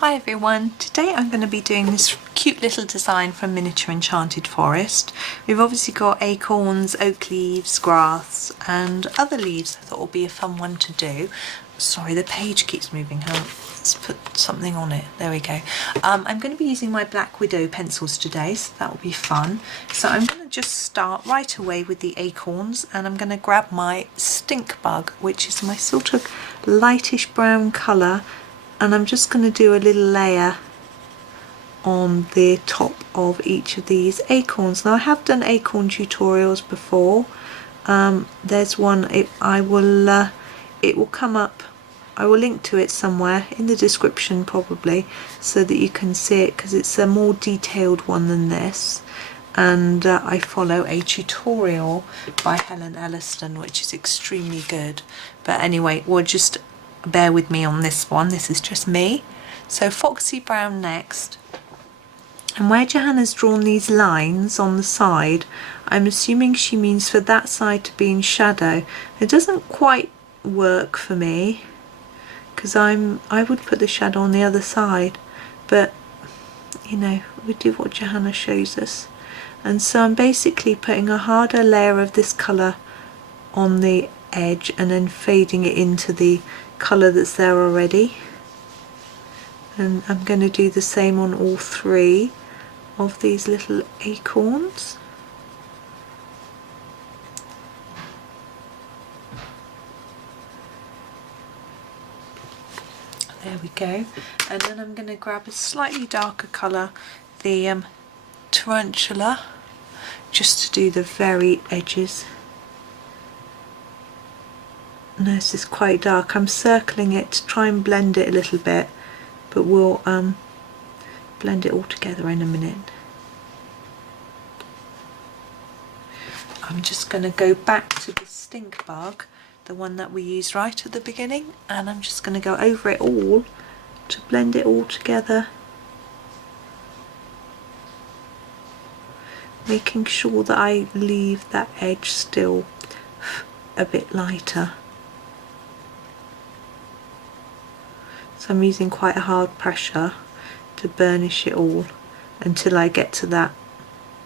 Hi everyone, today I'm going to be doing this cute little design from Miniature Enchanted Forest. We've obviously got acorns, oak leaves, grass and other leaves. I thought would be a fun one to do. Sorry, the page keeps moving. Let's put something on it. There we go. I'm going to be using my Black Widow pencils today, so that will be fun. So I'm going to just start right away with the acorns, and I'm going to grab my Stinkbug, which is my sort of lightish brown colour. And I'm just going to do a little layer on the top of each of these acorns. Now I have done acorn tutorials before. There's one, it will come up, I will link to it somewhere in the description probably, so that you can see it, because it's a more detailed one than this. And I follow a tutorial by Helen Elliston, which is extremely good. But anyway, we'll just bear with me on this one. This is just me. So Foxy Brown next, and where Johanna's drawn these lines on the side, I'm assuming she means for that side to be in shadow. It doesn't quite work for me, because I would put the shadow on the other side, but you know, we do what Johanna shows us. And so I'm basically putting a harder layer of this colour on the edge and then fading it into the colour that's there already. And I'm going to do the same on all three of these little acorns. There we go. And then I'm going to grab a slightly darker colour, the Tarantula, just to do the very edges. No, this is quite dark. I'm circling it to try and blend it a little bit, but we'll blend it all together in a minute. I'm just going to go back to the Stinkbug, the one that we used right at the beginning, and I'm just going to go over it all to blend it all together, making sure that I leave that edge still a bit lighter. So I'm using quite a hard pressure to burnish it all until I get to that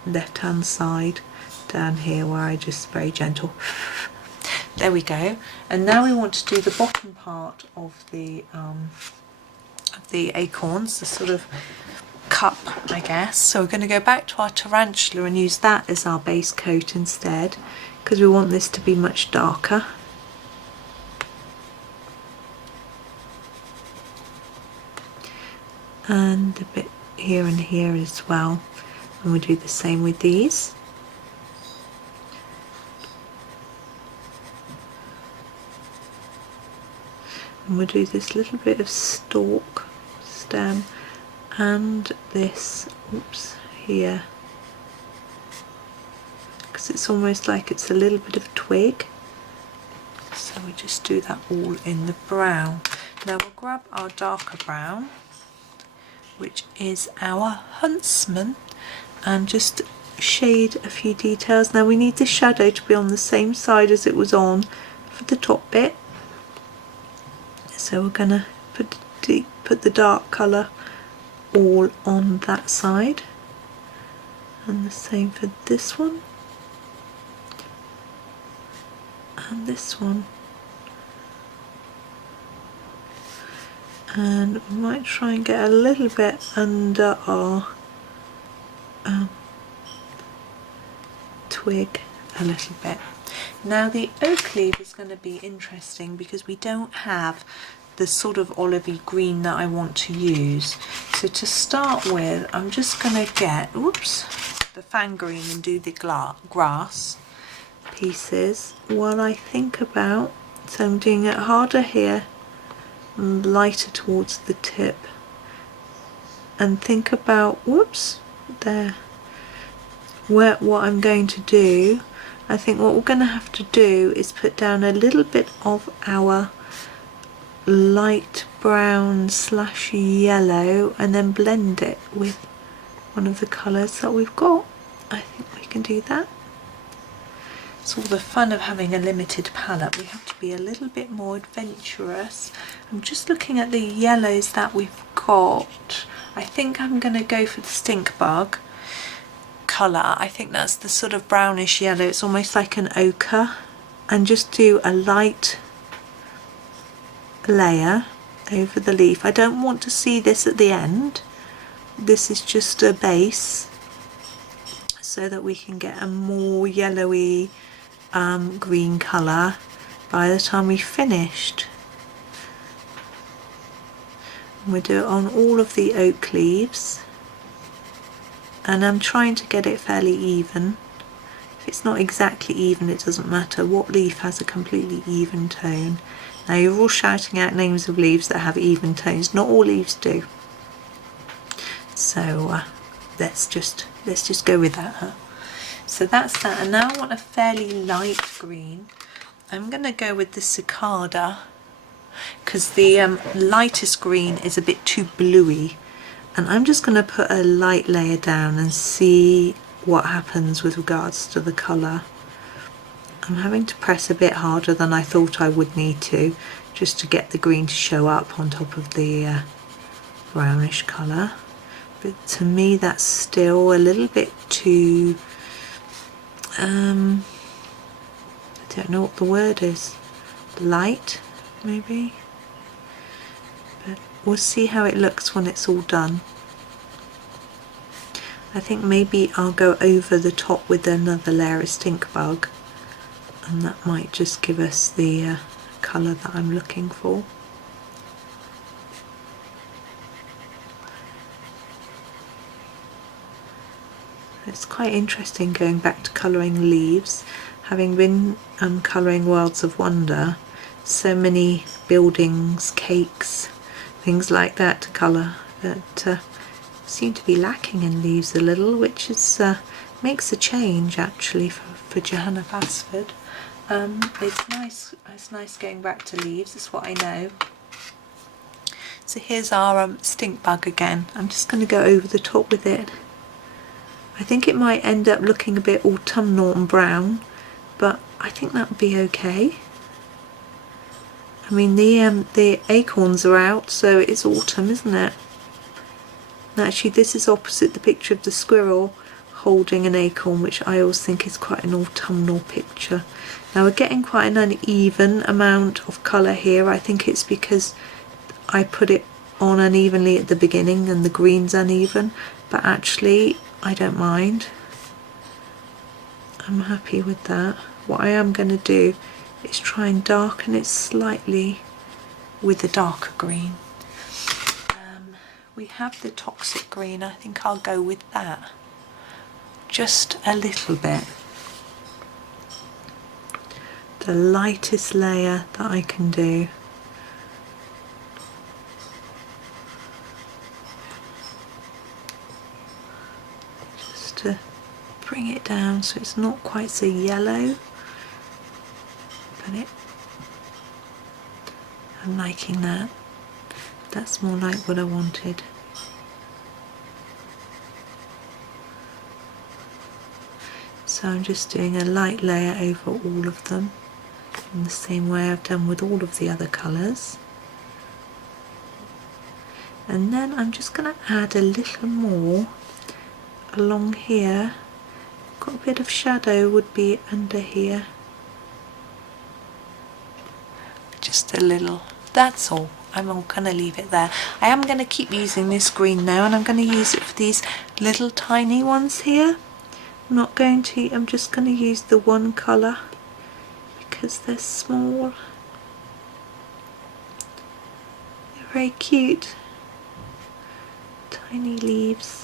left hand side down here, where I just very gentle. There we go. And now we want to do the bottom part of the acorns, the sort of cup, I guess. So we're going to go back to our Tarantula and use that as our base coat instead, because we want this to be much darker. And a bit here and here as well, and we'll do the same with these. And we'll do this little bit of stalk, stem, and this, oops, here, because it's almost like it's a little bit of a twig. So we just do that all in the brown. Now we'll grab our darker brown, which is our Huntsman, and just shade a few details. Now we need the shadow to be on the same side as it was on for the top bit, so we're going to put the dark colour all on that side, and the same for this one and this one. And we might try and get a little bit under our twig a little bit. Now the oak leaf is going to be interesting because we don't have the sort of olivey green that I want to use. So to start with, I'm just going to get, the Fang Green and do the grass pieces while I think about, so I'm doing it harder here and lighter towards the tip, and think about, there, what I'm going to do. I think what we're going to have to do is put down a little bit of our light brown / yellow and then blend it with one of the colours that we've got. I think we can do that. It's all the fun of having a limited palette. We have to be a little bit more adventurous. I'm just looking at the yellows that we've got. I think I'm going to go for the Stinkbug colour. I think that's the sort of brownish yellow. It's almost like an ochre. And just do a light layer over the leaf. I don't want to see this at the end. This is just a base so that we can get a more yellowy green colour by the time we've finished. And we'll do it on all of the oak leaves, and I'm trying to get it fairly even. If it's not exactly even, it doesn't matter. What leaf has a completely even tone? Now you're all shouting out names of leaves that have even tones. Not all leaves do. So let's just go with that, huh? So that's that, and now I want a fairly light green. I'm going to go with the Cicada because the lightest green is a bit too bluey, and I'm just going to put a light layer down and see what happens with regards to the colour. I'm having to press a bit harder than I thought I would need to, just to get the green to show up on top of the brownish colour. But to me that's still a little bit too I don't know what the word is, light maybe, but we'll see how it looks when it's all done. I think maybe I'll go over the top with another layer of Stinkbug, and that might just give us the colour that I'm looking for. It's quite interesting going back to colouring leaves, having been colouring Worlds of Wonder, so many buildings, cakes, things like that to colour that seem to be lacking in leaves a little, which is makes a change actually for Johanna Basford. It's nice going back to leaves, it's what I know. So here's our Stinkbug again. I'm just going to go over the top with it. I think it might end up looking a bit autumnal and brown, but I think that would be okay. I mean the acorns are out, so it's autumn, isn't it? And actually this is opposite the picture of the squirrel holding an acorn, which I always think is quite an autumnal picture. Now we're getting quite an uneven amount of colour here. I think it's because I put it on unevenly at the beginning and the green's uneven, but actually I don't mind. I'm happy with that. What I am going to do is try and darken it slightly with a darker green. We have the toxic green. I think I'll go with that. Just a little bit. The lightest layer that I can do. To bring it down so it's not quite so yellow, but I'm liking that. That's more like what I wanted. So I'm just doing a light layer over all of them in the same way I've done with all of the other colours, and then I'm just going to add a little more along here. Got a bit of shadow would be under here, just a little, that's all. I'm going to leave it there. I am going to keep using this green now, and I'm going to use it for these little tiny ones here. I'm just going to use the one colour because they're small. They're very cute, tiny leaves.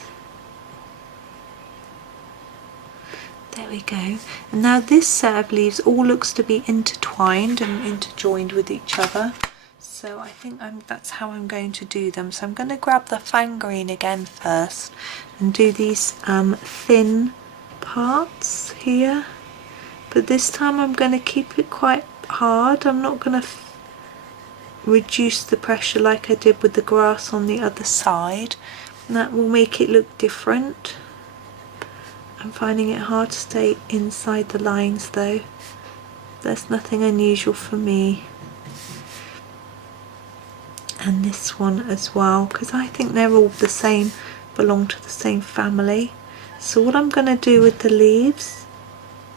There we go. And now this set of leaves all looks to be intertwined and interjoined with each other. So I think that's how I'm going to do them. So I'm going to grab the Fang Green again first and do these thin parts here. But this time I'm going to keep it quite hard. I'm not going to reduce the pressure like I did with the grass on the other side. And that will make it look different. I'm finding it hard to stay inside the lines though. There's nothing unusual for me. And this one as well, because I think they're all the same, belong to the same family. So what I'm going to do with the leaves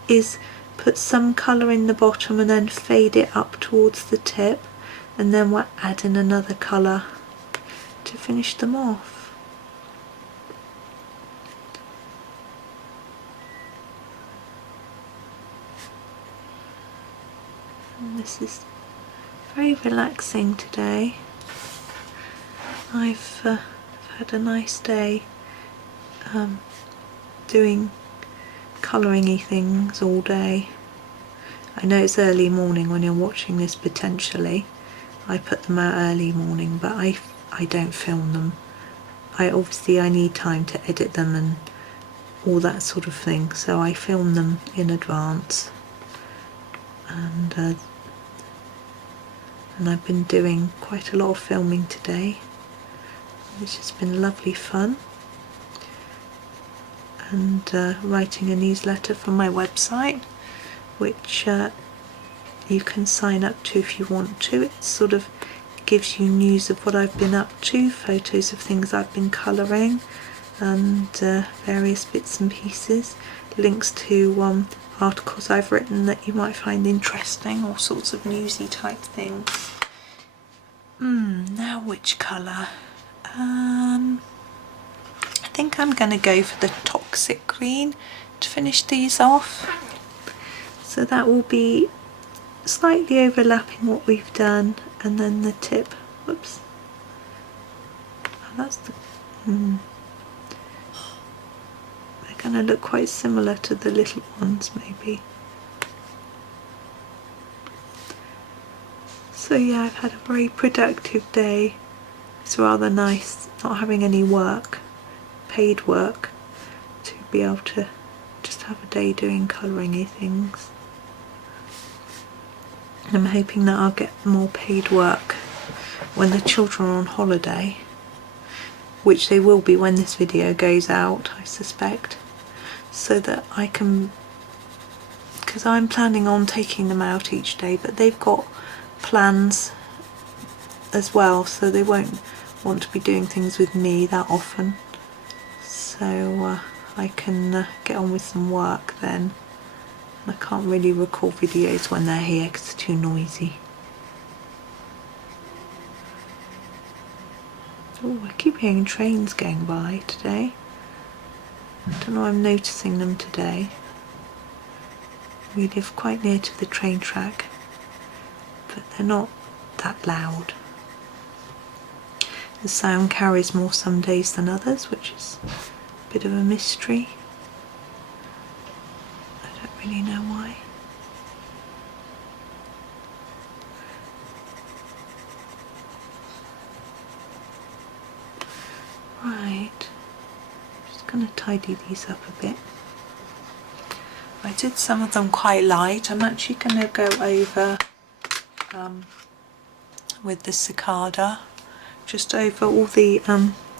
is put some colour in the bottom and then fade it up towards the tip, and then we'll add in another colour to finish them off. And this is very relaxing today. I've had a nice day doing colouring-y things all day. I know it's early morning when you're watching this potentially. I put them out early morning, but I don't film them. I need time to edit them and all that sort of thing, so I film them in advance. And I've been doing quite a lot of filming today, which has been lovely fun. And writing a newsletter for my website, which you can sign up to if you want to. It sort of gives you news of what I've been up to, photos of things I've been colouring, and various bits and pieces, links to articles I've written that you might find interesting, all sorts of newsy type things. Now which colour? I think I'm going to go for the Toxic Green to finish these off. So that will be slightly overlapping what we've done, and then the tip, whoops, oh, that's the, they're going to look quite similar to the little ones maybe. So yeah, I've had a very productive day. It's rather nice not having any work, paid work, to be able to just have a day doing colouring-y things. And I'm hoping that I'll get more paid work when the children are on holiday, which they will be when this video goes out, I suspect, so that I can, because I'm planning on taking them out each day, but they've got plans as well, so they won't want to be doing things with me that often, so I can get on with some work then. I can't really record videos when they're here because it's too noisy. Oh, I keep hearing trains going by today. I don't know, I'm noticing them today. We live quite near to the train track, but they're not that loud. The sound carries more some days than others, which is a bit of a mystery. I don't really know why. Right, just going to tidy these up a bit. I did some of them quite light. I'm actually going to go over with the Cicada, just over all the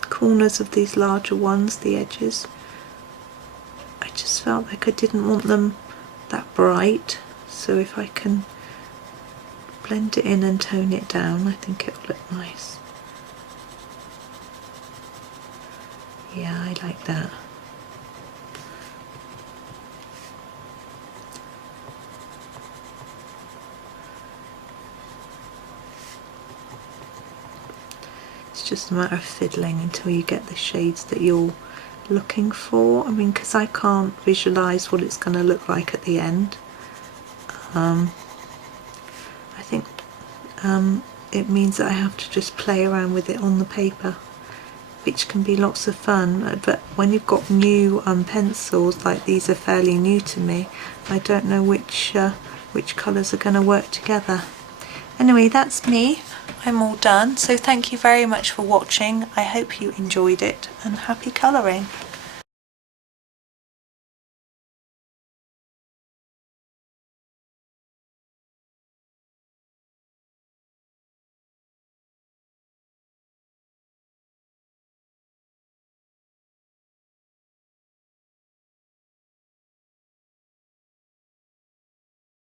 corners of these larger ones, the edges. I just felt like I didn't want them that bright, so if I can blend it in and tone it down, I think it'll look nice. Yeah, I like that. It's just a matter of fiddling until you get the shades that you're looking for. I mean, because I can't visualise what it's going to look like at the end. I think it means that I have to just play around with it on the paper, which can be lots of fun, but when you've got new pencils, like these are fairly new to me, I don't know which colours are going to work together. Anyway, that's me. I'm all done, so thank you very much for watching. I hope you enjoyed it, and happy colouring.